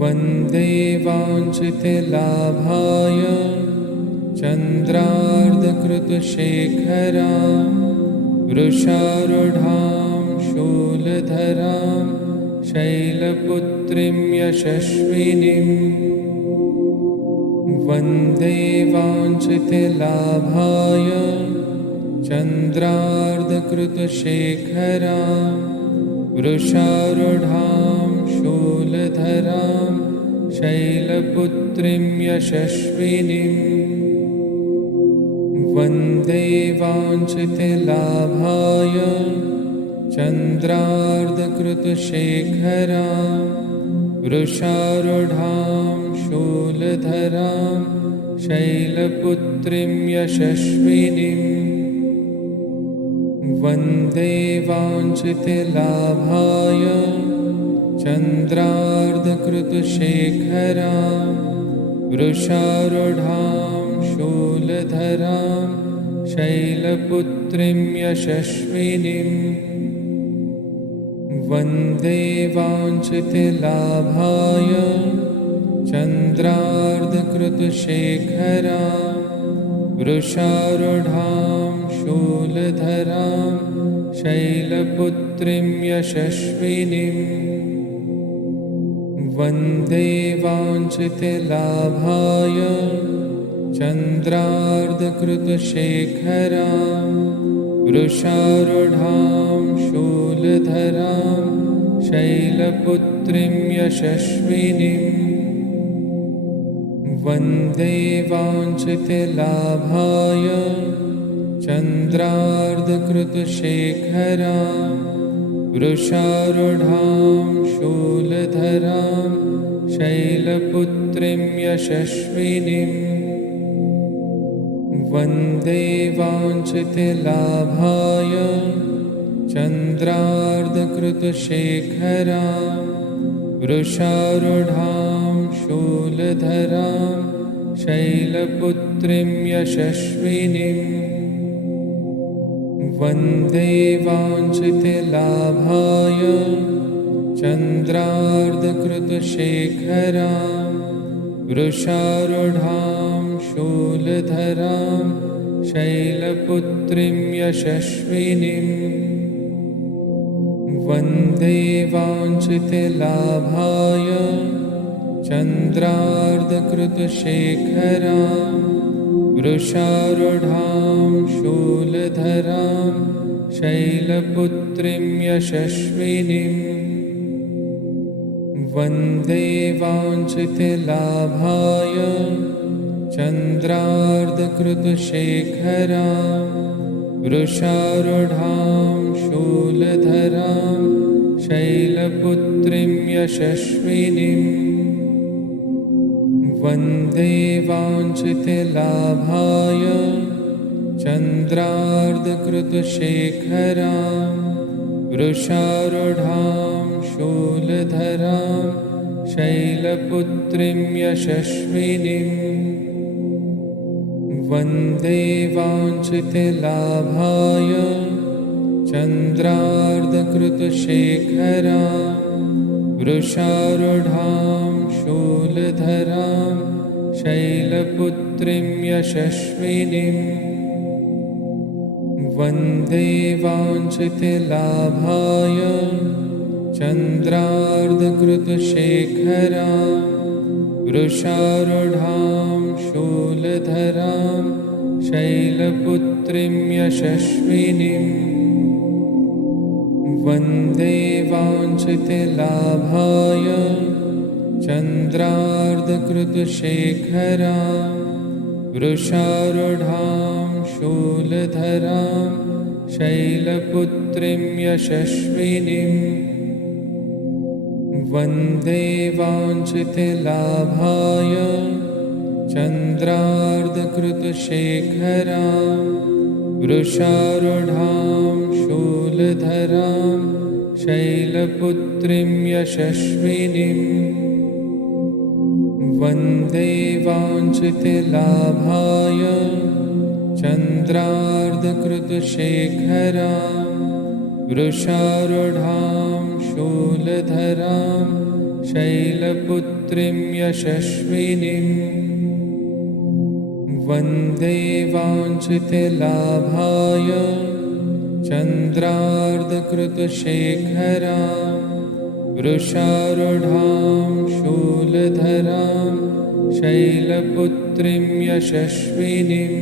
वन्दे वाञ्छितलाभाय चन्द्रार्धकृतशेखरां वृषारूढां शूलधरां शैलपुत्रीं यशस्विनीं। वन्दे वाञ्छितलाभाय चन्द्रार्धकृतशेखरां वृषारूढां शूलधरां शैलपुत्रीं यशस्विनीं। वन्दे वाञ्छितलाभाय चन्द्रार्धकृतशेखरां वृषारूढां शूलधरां शैलपुत्रीं यशस्विनीं। वन्दे वाञ्छितलाभाय चन्द्रार्धकृतशेखरां वृषारूढां शूलधरां शैलपुत्रीं यशस्विनीं। वन्दे वाञ्छितलाभाय चन्द्रार्धकृतशेखरां वृषारूढां शूलधरां शैलपुत्रीं यशस्विनीं। वन्दे वाञ्छितलाभाय चन्द्रार्धकृतशेखरां वृषारूढां शूलधरां शैलपुत्रीं यशस्विनीं। वन्दे वाञ्छितलाभाय चन्द्रार्धकृतशेखरां वृषारूढां शूलधरां शैलपुत्रीं यशस्विनीं। वन्दे वाञ्छितलाभाय चन्द्रार्धकृतशेखरां वृषारूढां शूलधरां शैलपुत्रीं यशस्विनीं। वन्दे वाञ्छितलाभाय चन्द्रार्धकृतशेखरां वृषारूढां शूलधरां शैलपुत्रीं यशस्विनीं। वन्दे वाञ्छितलाभाय चन्द्रार्धकृतशेखरां वृषारूढां शूलधरां शैलपुत्रीं यशस्विनीं। वन्दे वाञ्छितलाभाय चन्द्रार्धकृतशेखरां वृषारूढां शूलधरां शैलपुत्रीं यशस्विनीं। वन्दे वाञ्छितलाभाय चन्द्रार्धकृतशेखरां वृषारूढां शूलधरां शैलपुत्रीं यशस्विनीं। वन्दे वाञ्छितलाभाय चन्द्रार्धकृतशेखरां वृषारूढां शूलधरां शैलपुत्रीं यशस्विनीं। वन्दे वाञ्छितलाभाय चन्द्रार्धकृतशेखरां वृषारूढां शूलधरां शैलपुत्रीं यशस्विनीं। वन्दे वाञ्छितलाभाय चन्द्रार्धकृतशेखरां वृषारूढां शूलधरां शैलपुत्रीं यशस्विनीं। वन्दे वाञ्छितलाभाय चन्द्रार्धकृतशेखरां वृषारूढां शूलधरां शैलपुत्रीं यशस्विनीं। वन्दे वाञ्छितलाभाय चन्द्रार्धकृतशेखरां वृषारूढां शूलधरां शैलपुत्रीं यशस्विनीं वन्दे वाञ्छितलाभाय चन्द्रार्धकृतशेखरां वृषारूढां शूलधरां शैलपुत्रीं यशस्विनीं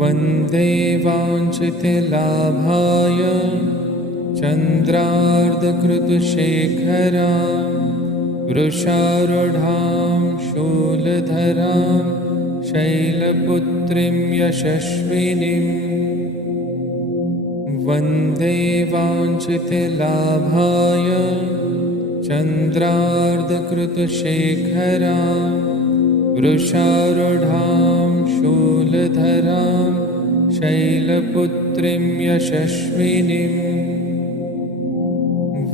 वन्दे वाञ्छितलाभाय चन्द्रार्धकृतशेखरां वृषारूढां शूलधरां शैलपुत्रीं यशस्विनीं वन्दे वाञ्छितलाभाय चन्द्रार्धकृतशेखरां वृषारूढां शूलधरां शैलपुत्रीं यशस्विनीं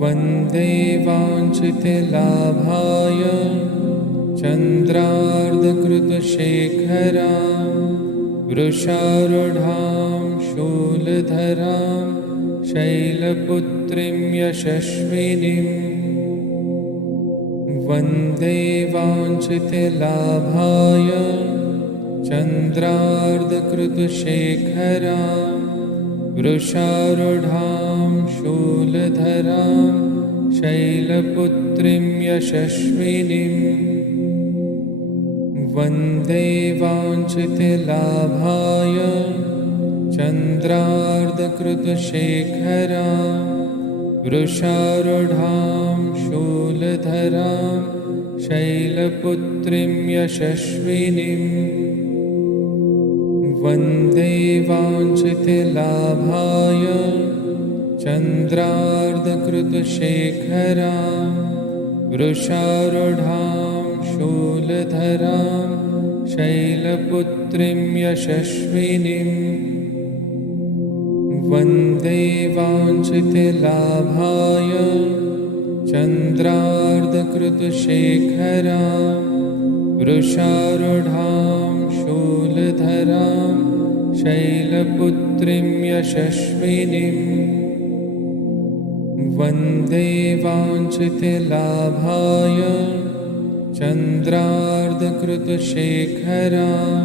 वन्दे वाञ्छितलाभाय चन्द्रार्धकृतशेखरां वृषारूढां शूलधरां शैलपुत्रीं यशस्विनीं वन्दे वाञ्छितलाभाय चन्द्रार्धकृतशेखरां वृषारूढां शूलधरां शैलपुत्रीं यशस्विनीं वन्दे वाञ्छितलाभाय चन्द्रार्धकृतशेखरां वृषारूढां शूलधरां शैलपुत्रीं यशस्विनीं वन्दे वाञ्छितलाभाय चन्द्रार्धकृतशेखरां वृषारूढां शूलधरां शैलपुत्रीं यशस्विनीं वन्दे वाञ्छितलाभाय चन्द्रार्धकृतशेखरां वृषारूढां शूलधरां शैलपुत्रीं यशस्विनीं वन्दे वाञ्छितलाभाय चन्द्रार्धकृतशेखरां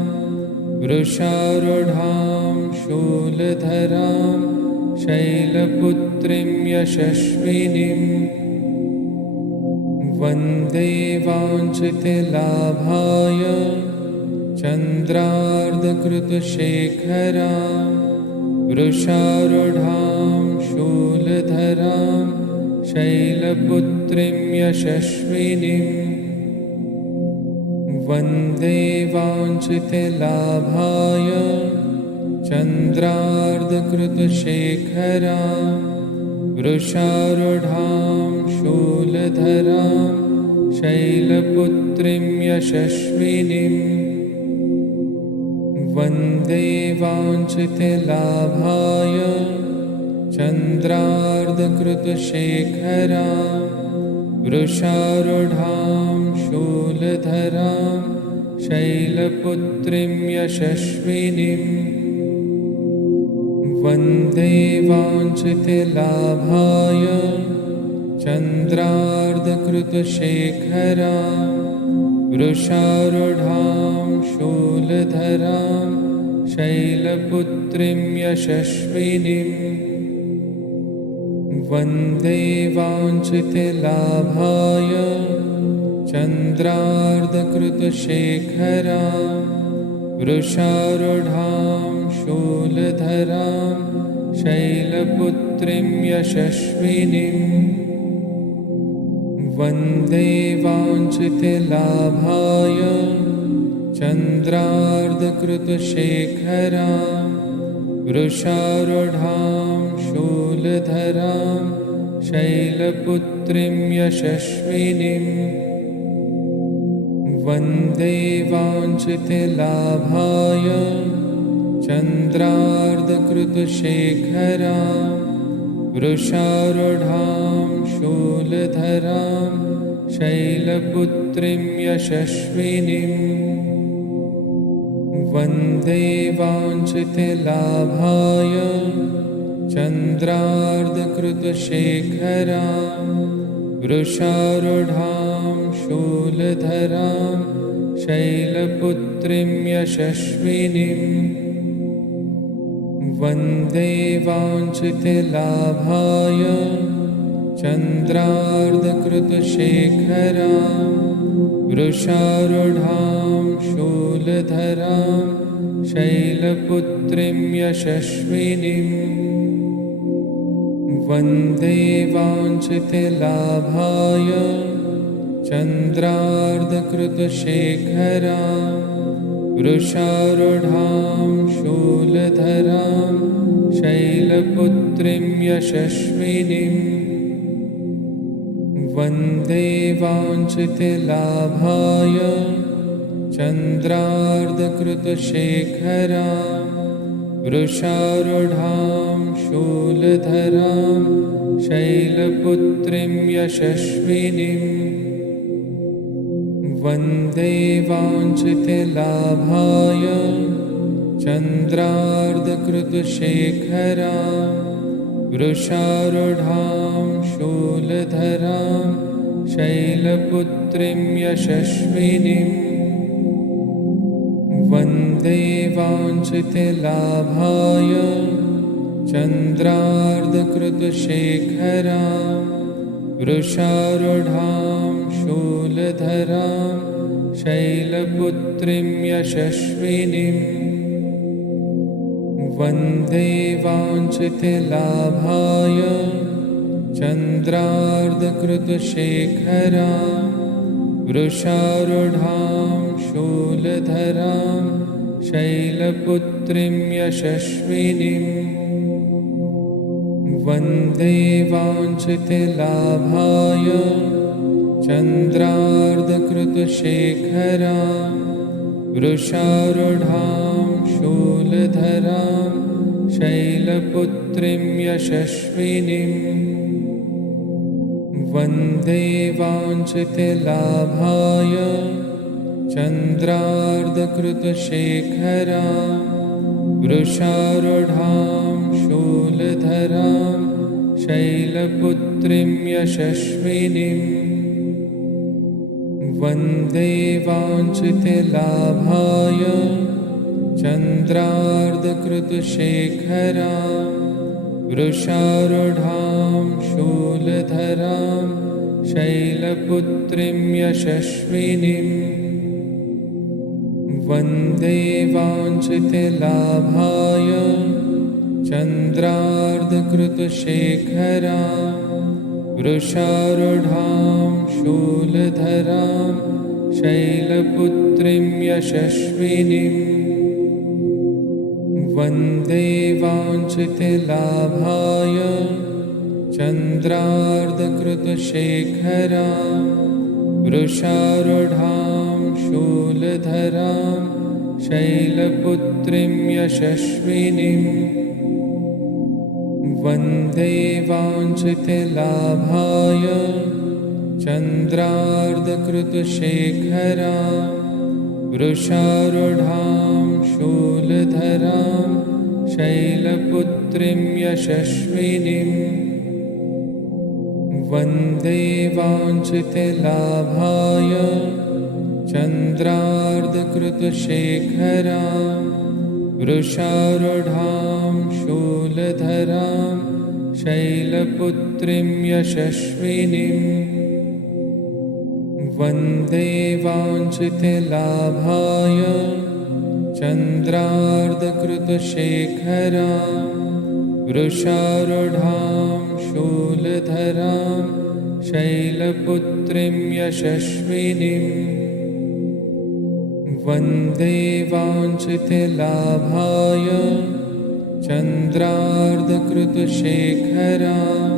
वृषारूढां शूलधरां शैलपुत्रीं यशस्विनीं वन्दे वाञ्छितलाभाय चन्द्रार्धकृतशेखरां वृषारूढां शूलधरां शैलपुत्रीं यशस्विनीं वन्दे वाञ्छितलाभाय चन्द्रार्धकृतशेखरां वृषारूढां शूलधरां शैलपुत्रीं यशस्विनीं वन्दे वाञ्छितलाभाय चन्द्रार्धकृतशेखरां वृषारूढां शूलधरां शैलपुत्रीं यशस्विनीं वन्दे वाञ्छितलाभाय चन्द्रार्धकृतशेखरां वृषारूढां शूलधरां शैलपुत्रीं यशस्विनीं वन्दे वाञ्छितलाभाय चन्द्रार्धकृतशेखरां वृषारूढां शूलधरां शैलपुत्रीं यशस्विनीं वन्दे वाञ्छितलाभाय चन्द्रार्धकृतशेखरां वृषारूढां शूलधरां शैलपुत्रीं यशस्विनीं वन्दे वाञ्छितलाभाय चन्द्रार्धकृतशेखरां वृषारूढां शूलधरां शैलपुत्रीं यशस्विनीं वन्दे वाञ्छितलाभाय चन्द्रार्धकृतशेखरां वृषारूढां शूलधरां शैलपुत्रीं यशस्विनीं वन्दे वाञ्छितलाभाय चन्द्रार्धकृतशेखरां वृषारूढां शूलधरां शैलपुत्रीं यशस्विनीं वन्दे वाञ्छितलाभाय चन्द्रार्धकृतशेखरां वृषारूढां शूलधरां शैलपुत्रीं यशस्विनीं वन्दे वाञ्छितलाभाय चन्द्रार्धकृतशेखरां वृषारूढां शूलधरां शैलपुत्रीं यशस्विनीं वन्दे वाञ्छितलाभाय चन्द्रार्धकृतशेखरां वृषारूढां शूलधरां शैलपुत्रीं यशस्विनीं वन्दे वाञ्छितलाभाय चन्द्रार्धकृतशेखरां वृषारूढां शूलधरां शैलपुत्रीं यशस्विनीं वन्दे वाञ्छितलाभाय चन्द्रार्धकृतशेखरां वृषारूढां शूलधरां शैलपुत्रीं यशस्विनीं वन्दे वाञ्छितलाभाय चन्द्रार्धकृतशेखरां वृषारूढां शूलधरां शैलपुत्रीं यशस्विनीं वन्दे वाञ्छितलाभाय चन्द्रार्धकृतशेखरां वृषारूढां शूलधरां शैलपुत्रीं यशस्विनीं वन्दे वाञ्छितलाभाय चन्द्रार्धकृतशेखरां वृषारूढां शूलधरां शैलपुत्रीं यशस्विनीं वन्दे वाञ्छितलाभाय चन्द्रार्धकृतशेखरां वृषारूढां शूलधरां शैलपुत्रीं यशस्विनीं वन्दे वाञ्छितलाभाय चन्द्रार्धकृतशेखरां वृषारूढां शूलधरां शैलपुत्रीं यशस्विनीं वन्दे वाञ्छितलाभाय चन्द्रार्धकृतशेखरां वृषारूढां शूलधरां शैलपुत्रीं यशस्विनीं वन्दे वाञ्छितलाभाय चन्द्रार्धकृतशेखरां वृषारूढां शूलधरां शैलपुत्रीं यशस्विनीं वन्दे वाञ्छितलाभाय चन्द्रार्धकृतशेखरां वृषारूढां शूलधरां शैलपुत्रीं यशस्विनीं वन्दे वाञ्छितलाभाय चन्द्रार्धकृतशेखरां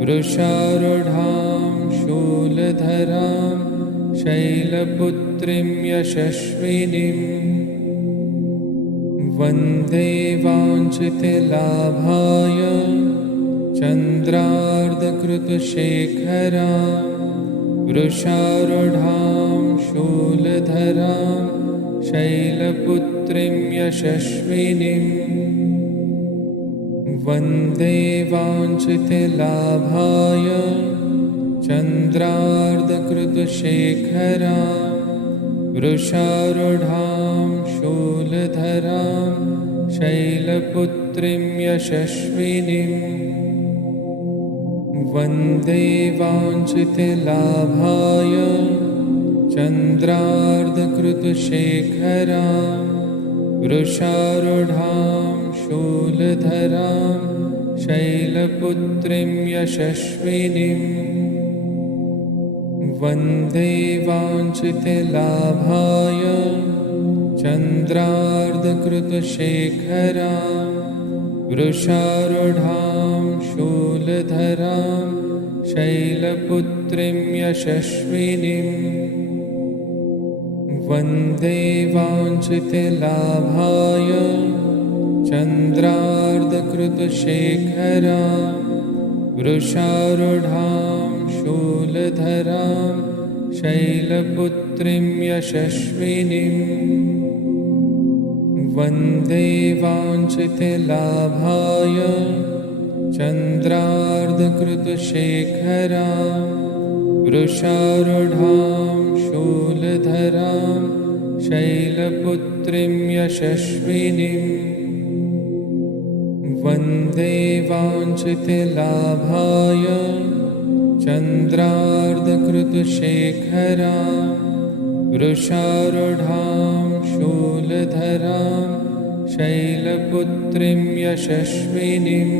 वृषारूढां शूलधरां शैलपुत्रीं यशस्विनीं वन्दे वाञ्छितलाभाय चन्द्रार्धकृतशेखरां वृषारूढां शूलधरां शैलपुत्रीं यशस्विनीं वन्दे वाञ्छितलाभाय चन्द्रार्धकृतशेखरां वृषारूढां शूलधरां शैलपुत्रीं यशस्विनीं वन्दे वाञ्छितलाभाय चन्द्रार्धकृतशेखरां वृषारूढां शूलधरां शैलपुत्रीं यशस्विनीं वन्दे वाञ्छितलाभाय चन्द्रार्धकृतशेखरां वृषारूढां शूलधरां शैलपुत्रीं यशस्विनीं वन्दे वाञ्छितलाभाय चन्द्रार्धकृतशेखरां वृषारूढां शूलधरां शैलपुत्रीं यशस्विनीं वन्दे वाञ्छितलाभाय चन्द्रार्धकृतशेखरां वृषारूढां शूलधरां शैलपुत्रीं यशस्विनीं वन्दे वाञ्छितलाभाय चन्द्रार्धकृतशेखरां वृषारूढां शूलधरां शैलपुत्रीं यशस्विनीं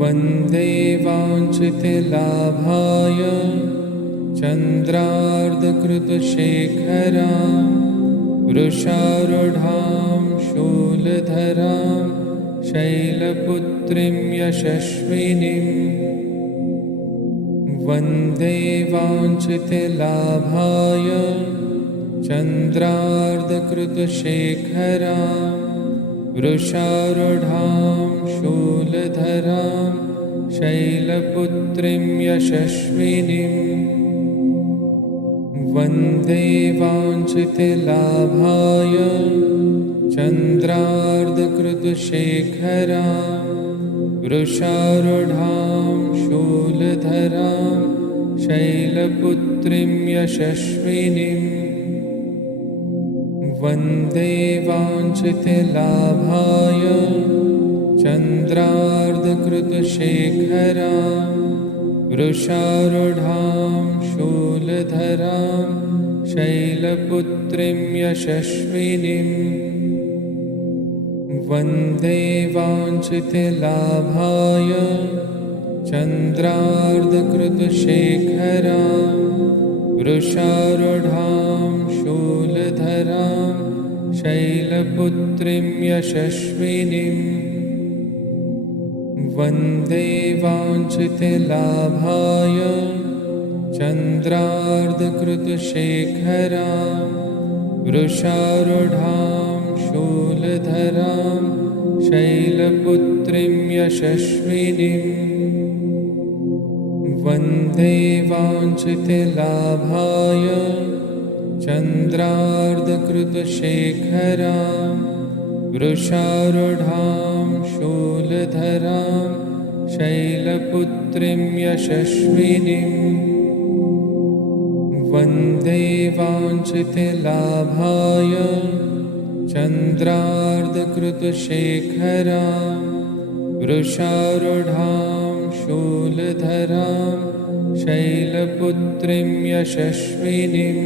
वन्दे वाञ्छितलाभाय चन्द्रार्धकृतशेखरां वृषारूढां शूलधरां शैलपुत्रीं यशस्विनीं वन्दे वाञ्छितलाभाय चन्द्रार्धकृतशेखरां वृषारूढां शूलधरां शैलपुत्रीं यशस्विनीं वन्दे वाञ्छितलाभाय चन्द्रार्धकृतशेखरां वृषारूढां शूलधरां शैलपुत्रीं यशस्विनीं वन्दे वाञ्छितलाभाय चन्द्रार्धकृतशेखरां वृषारूढां शूलधरां शैलपुत्रीं यशस्विनीं वन्दे वाञ्छितलाभाय चन्द्रार्धकृतशेखरां वृषारूढां शूलधरां शैलपुत्रीं यशस्विनीं वन्दे वाञ्छितलाभाय चन्द्रार्धकृतशेखरां वृषारूढां शूलधरां शैलपुत्रीं यशस्विनीं वन्दे वाञ्छितलाभाय चन्द्रार्धकृतशेखरां वृषारूढां शूलधरां शैलपुत्रीं यशस्विनीं वन्दे वाञ्छितलाभाय चन्द्रार्धकृतशेखरां वृषारूढां शूलधरां शैलपुत्रीं यशस्विनीं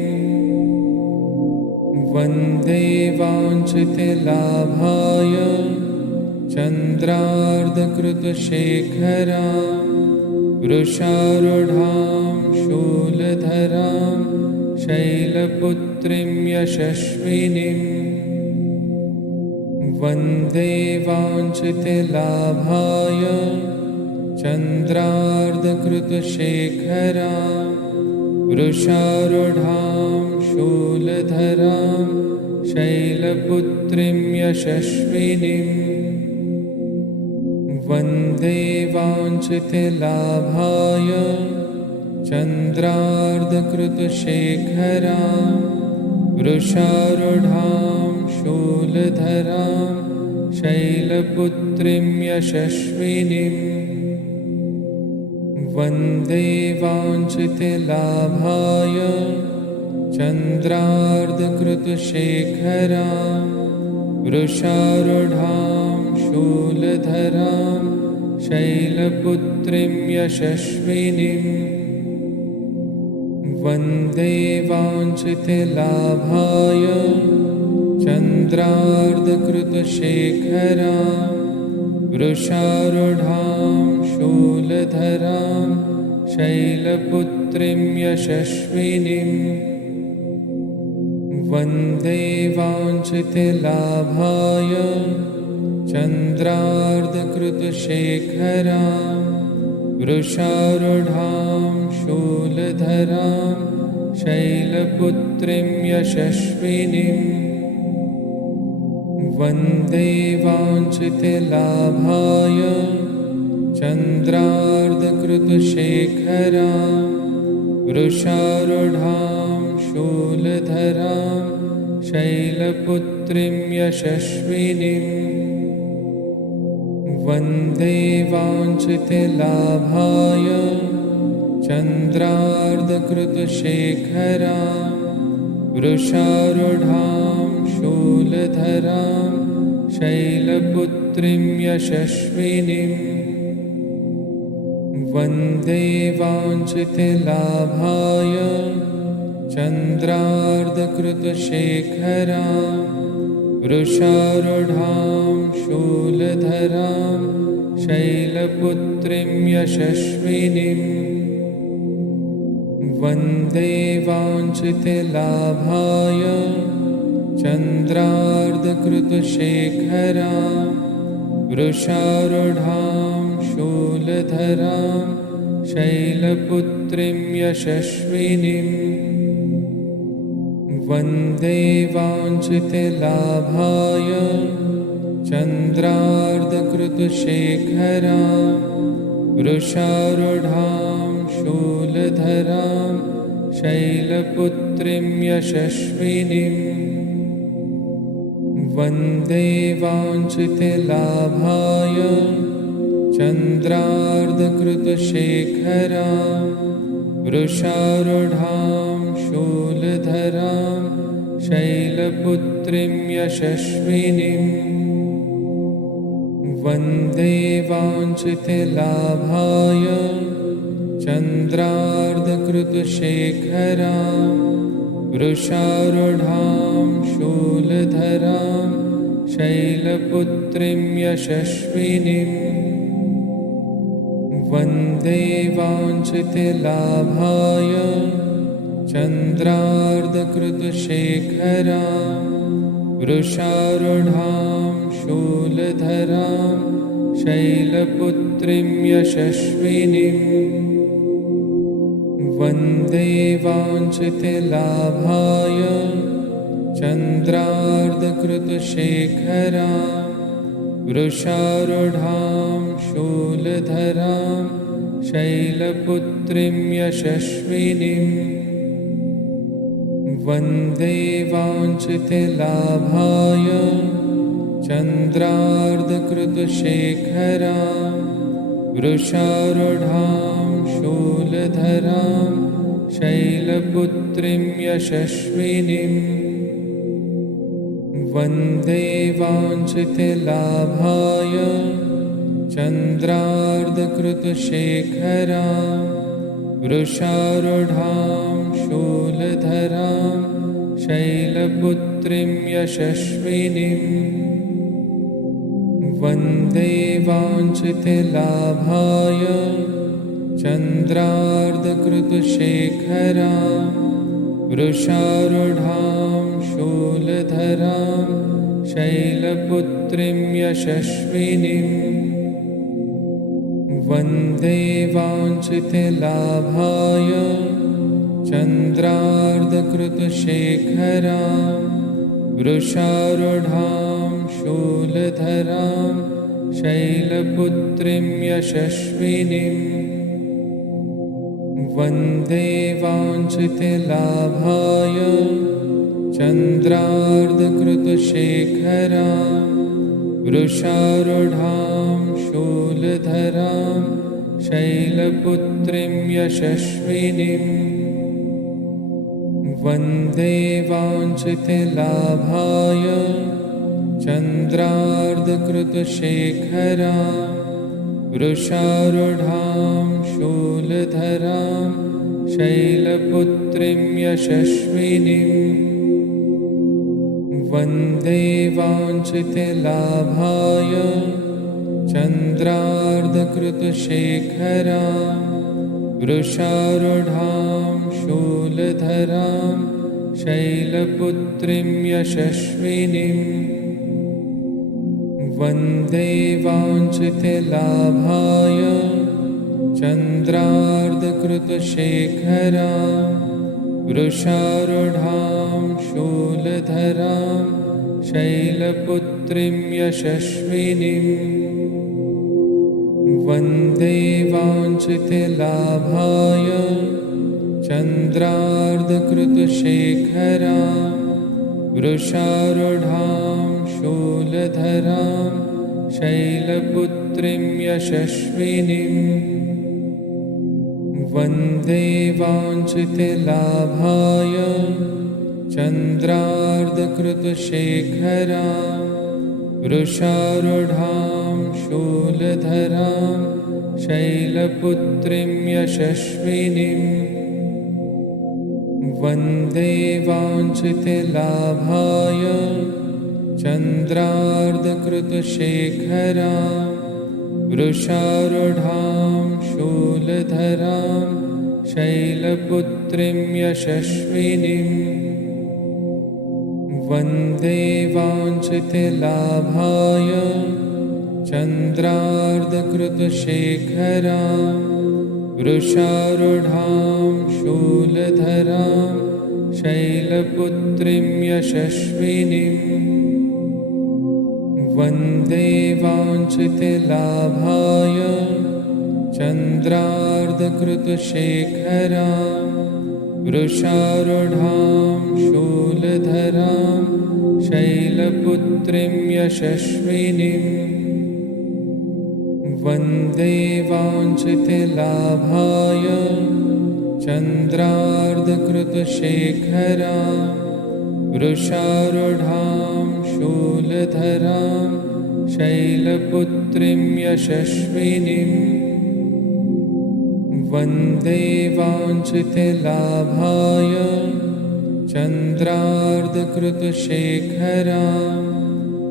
वन्दे वाञ्छितलाभाय चन्द्रार्धकृतशेखरां वृषारूढां शूलधरां शैलपुत्रीं यशस्विनीं वन्दे वाञ्छितलाभाय चन्द्रार्धकृतशेखरां वृषारूढां शूलधरां शैलपुत्रीं यशस्विनीं वन्दे वाञ्छितलाभाय चन्द्रार्धकृतशेखरां वृषारूढां शूलधरां शैलपुत्रीं यशस्विनीं वन्दे वाञ्छितलाभाय चन्द्रार्धकृतशेखरां वृषारूढां शूलधरां शैलपुत्रीं यशस्विनीं वन्दे वाञ्छितलाभाय चन्द्रार्धकृतशेखरां वृषारूढां शूलधरां शैलपुत्रीं यशस्विनीं वन्दे वाञ्छितलाभाय चन्द्रार्धकृतशेखरां वृषारूढां शूलधरां शैलपुत्रीं यशस्विनीं वन्दे वाञ्छितलाभाय चन्द्रार्धकृतशेखरां वृषारूढां शूलधरां शैलपुत्रीं यशस्विनीं वन्दे वाञ्छितलाभाय चन्द्रार्धकृतशेखरां वृषारूढां शूलधरां शैलपुत्रीं यशस्विनीं वन्दे वाञ्छितलाभाय चन्द्रार्धकृतशेखरां वृषारूढां शूलधरां शैलपुत्रीं यशस्विनीं वन्दे वाञ्छितलाभाय चन्द्रार्धकृतशेखरां वृषारूढां शूलधरां शैलपुत्रीं यशस्विनीं वन्दे वाञ्छितलाभाय चन्द्रार्धकृतशेखरां वृषारूढां शूलधरां शैलपुत्रीं यशस्विनीं वन्दे वाञ्छितलाभाय चन्द्रार्धकृतशेखरां वृषारूढां शूलधरां शैलपुत्रीं यशस्विनीं वन्दे वाञ्छितलाभाय चन्द्रार्धकृतशेखरां वृषारूढां शूलधरां शैलपुत्रीं यशस्विनीं वन्दे वाञ्छितलाभाय चन्द्रार्धकृतशेखरां वृषारूढां शूलधरां शैलपुत्रीं यशस्विनीं वन्दे वाञ्छितलाभाय चन्द्रार्धकृतशेखरां वृषारूढां शूलधरां शैलपुत्रीं यशस्विनीं वन्दे वाञ्छितलाभाय चन्द्रार्धकृतशेखरां वृषारूढां शूलधरां शैलपुत्रीं यशस्विनीं वन्दे वाञ्छितलाभाय चन्द्रार्धकृतशेखरां वृषारूढां शूलधरां शैलपुत्रीं यशस्विनीं वन्दे वाञ्छितलाभाय चन्द्रार्धकृतशेखरां वृषारूढां शूलधरां शैलपुत्रीं यशस्विनीं वन्दे वाञ्छितलाभाय चन्द्रार्धकृतशेखरां वृषारूढां शूलधरां शैलपुत्रीं यशस्विनीं वन्दे वाञ्छितलाभाय चन्द्रार्धकृतशेखरां वृषारूढां शूलधरां शैलपुत्रीं यशस्विनीं वन्दे वाञ्छितलाभाय चन्द्रार्धकृतशेखरां वृषारूढां शूलधरां शैलपुत्रीं यशस्विनीं वन्दे वाञ्छितलाभाय चन्द्रार्धकृतशेखरां वृषारूढां शूलधरां शैलपुत्रीं यशस्विनीं वन्दे वाञ्छितलाभाय चन्द्रार्धकृतशेखरां वृषारूढां शूलधरां शैलपुत्रीं यशस्विनीं वन्दे वाञ्छितलाभाय चन्द्रार्धकृतशेखरां वृषारूढां शूलधरां शैलपुत्रीं यशस्विनीं वन्दे वाञ्छितलाभाय चन्द्रार्धकृतशेखरां वृषारूढां शूलधरां शैलपुत्रीं यशस्विनीं वन्दे वाञ्छितलाभाय चन्द्रार्धकृतशेखरां वृषारूढां शूलधरां शैलपुत्रीं यशस्विनीं वन्दे वाञ्छितलाभाय चन्द्रार्धकृतशेखरां वृषारूढां शूलधरां शैलपुत्रीं यशस्विनीं वन्दे वाञ्छितलाभाय चन्द्रार्धकृतशेखरां वृषारूढां शूलधरां शैलपुत्रीं यशस्विनीं वन्दे वाञ्छितलाभाय चन्द्रार्धकृतशेखरां वृषारूढां शूलधरां शैलपुत्रीं यशस्विनीं वन्दे वाञ्छितलाभाय चन्द्रार्धकृतशेखरां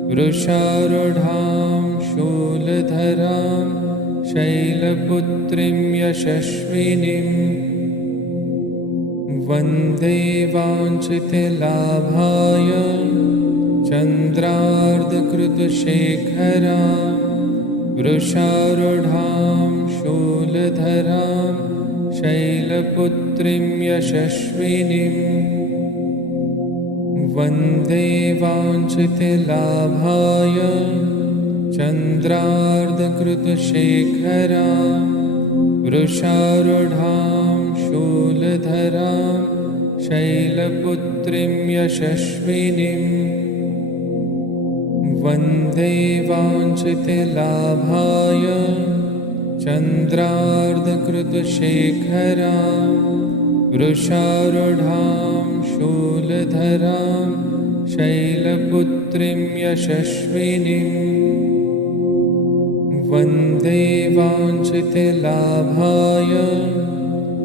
वृषारूढां शूलधरां शैलपुत्रीं यशस्विनीं वन्दे वाञ्छितलाभाय चन्द्रार्धकृतशेखरां वृषारूढां शूलधरां शैलपुत्रीं यशस्विनीं वन्दे वाञ्छितलाभाय चन्द्रार्धकृतशेखरां वृषारूढां शूलधरां शैलपुत्रीं यशस्विनीं वन्दे वाञ्छितलाभाय चन्द्रार्धकृतशेखरां वृषारूढां शूलधरां शैलपुत्रीं यशस्विनीं वन्दे वाञ्छितलाभाय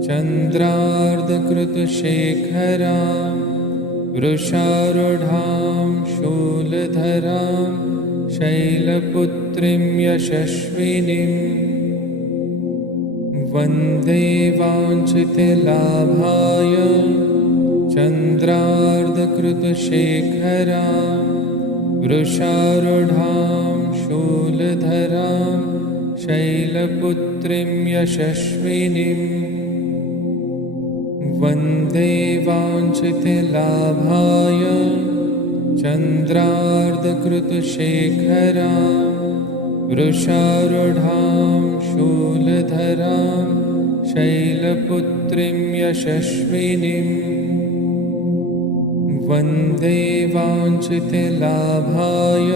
चन्द्रार्धकृतशेखरां वृषारूढां शूलधरां शैलपुत्रीं यशस्विनीं वन्दे वाञ्छितलाभाय चन्द्रार्धकृतशेखरां वृषारूढां शूलधरां शैलपुत्रीं यशस्विनीं वन्दे वाञ्छितलाभाय चन्द्रार्धकृतशेखरां वृषारूढां शूलधरां शैलपुत्रीं यशस्विनीं वन्दे वाञ्छितलाभाय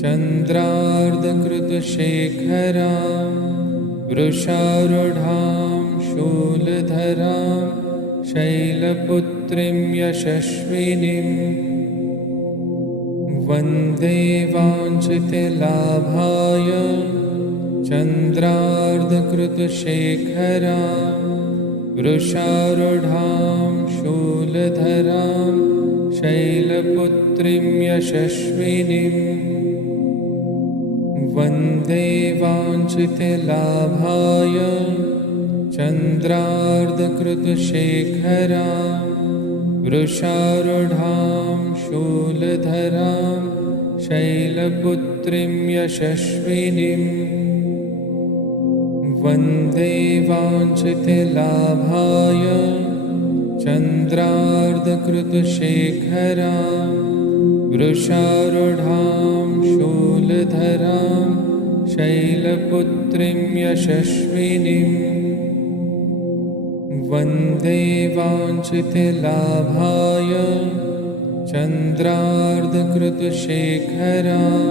चन्द्रार्धकृतशेखरां वृषारूढां शूलधरां शैलपुत्रीं यशस्विनीं वन्दे वाञ्छितलाभाय चन्द्रार्धकृतशेखरां वृषारूढां शूलधरां शैलपुत्रीं यशस्विनीं वन्दे वाञ्छितलाभाय चन्द्रार्धकृतशेखरां वृषारूढां शूलधरां शैलपुत्रीं यशस्विनीं वन्दे वाञ्छितलाभाय चन्द्रार्धकृतशेखरां वृषारूढां शूलधरां शैलपुत्रीं यशस्विनीं वन्दे वाञ्छितलाभाय चन्द्रार्धकृतशेखरां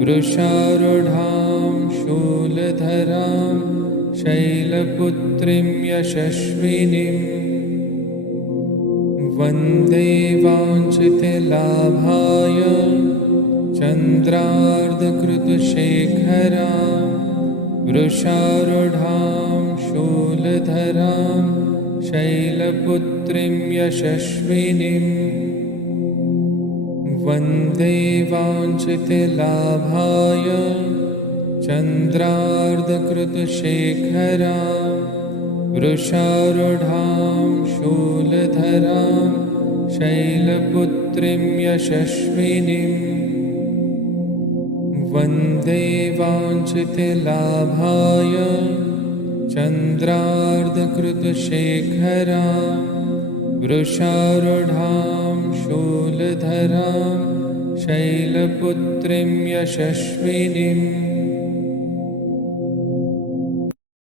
वृषारूढां शूलधरां शैलपुत्रीं यशस्विनीं वन्दे वाञ्छितलाभाय चन्द्रार्धकृतशेखरां वृषारूढां शूलधरां शैलपुत्रीं यशस्विनीं वन्दे वाञ्छितलाभाय चन्द्रार्धकृतशेखरां वृषारूढां शूलधरां शैलपुत्रीं यशस्विनीं वन्दे वाञ्छितलाभाय चन्द्रार्धकृतशेखरां वृषारूढां शूलधरां शैलपुत्रीं यशस्विनीं